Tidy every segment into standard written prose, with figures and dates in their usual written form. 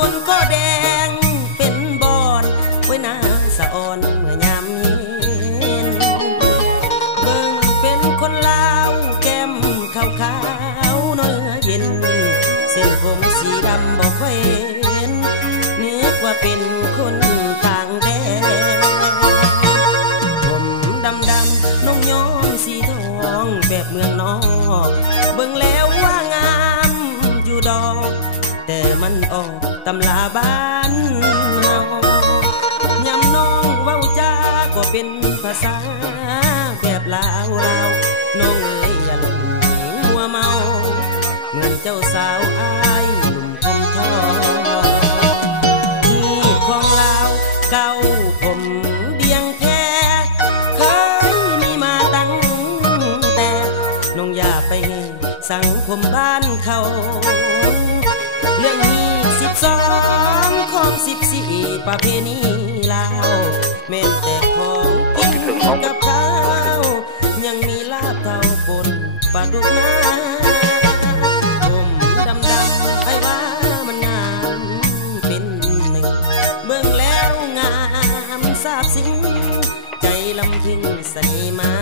คนก็แดงเป็นบอนไว้หน้าสะอ่อนเมื่อยามเย็นเบิ่งเป็นคนลาวแก้มขาวๆเนื้อเย็นเส้นผมสีดำบ่ค่อยเห็นนึกว่าเป็นคนต่างแดนผมดำน้องย้อมสีทองแบบเมืองนอกเบิ่งแล้วว่างามอยู่ดอกแต่มันออกตำลาบ้านเฮายำน้องเว้าจาก็เป็นภาษาแบบลาวน้องเอ้ยอย่าหลงหัวเมาเหมือนเจ้าสาวอ้ายหนุ่มคมทองที่ของลาวเก่าผมเดียงแท้เคยมีมาตั้งแต่น้องอย่าไปสังคมบ้านเขาเรื่องนี้12ของ14ประเพณีลาวแม้แต่ของกินกับข้าวยังมีลาบเท่าบนปลาดุกน้ำผมดำไอ้ว่ามันงามเป็นหนึ่งเบิ่งแล้วงามซาบซึ้งใจลำพึงใส่มา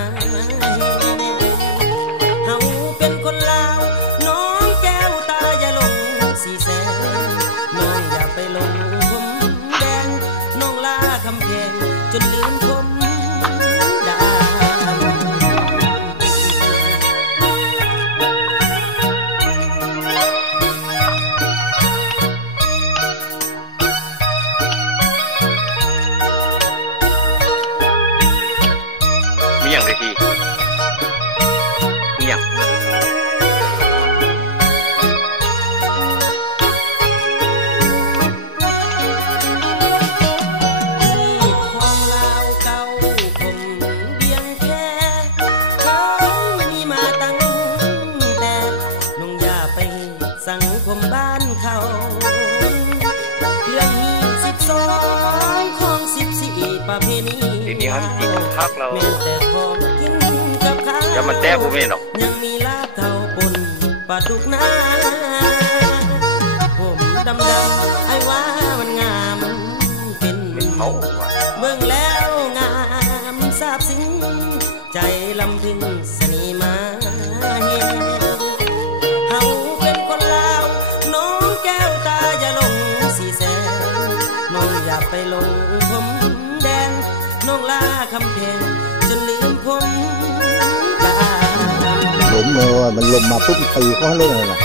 เฮาเป็นคนลาวน้องแก้วตาอย่าหลงสีแสนน้องอย่าไปหลงผมแดงน้องลาคำแพงจนลืมผมดามีอย่างไรทีมีอย่างสังคมบ้านเขาเรื่องนี้12ของ14ประเพณีทีนี้เขาจริงพักเราแม้แต่ของกินกับข้าวอย่ามันแต้ผมไม่หรอกยังมีลาบเท่าปนปลาดุกน้าผมดำไอ้ว่ามันงามเป็นเขาเบิ่งแล้วงามซาบซึ้งใจลำพึงสนีมาเห็นอย่าไปหลงผมแดงน้องลาคำแพงจนลืมผมตาหลมเลยว่ามันลมมาปุ๊บตีเขาให้เลยนะ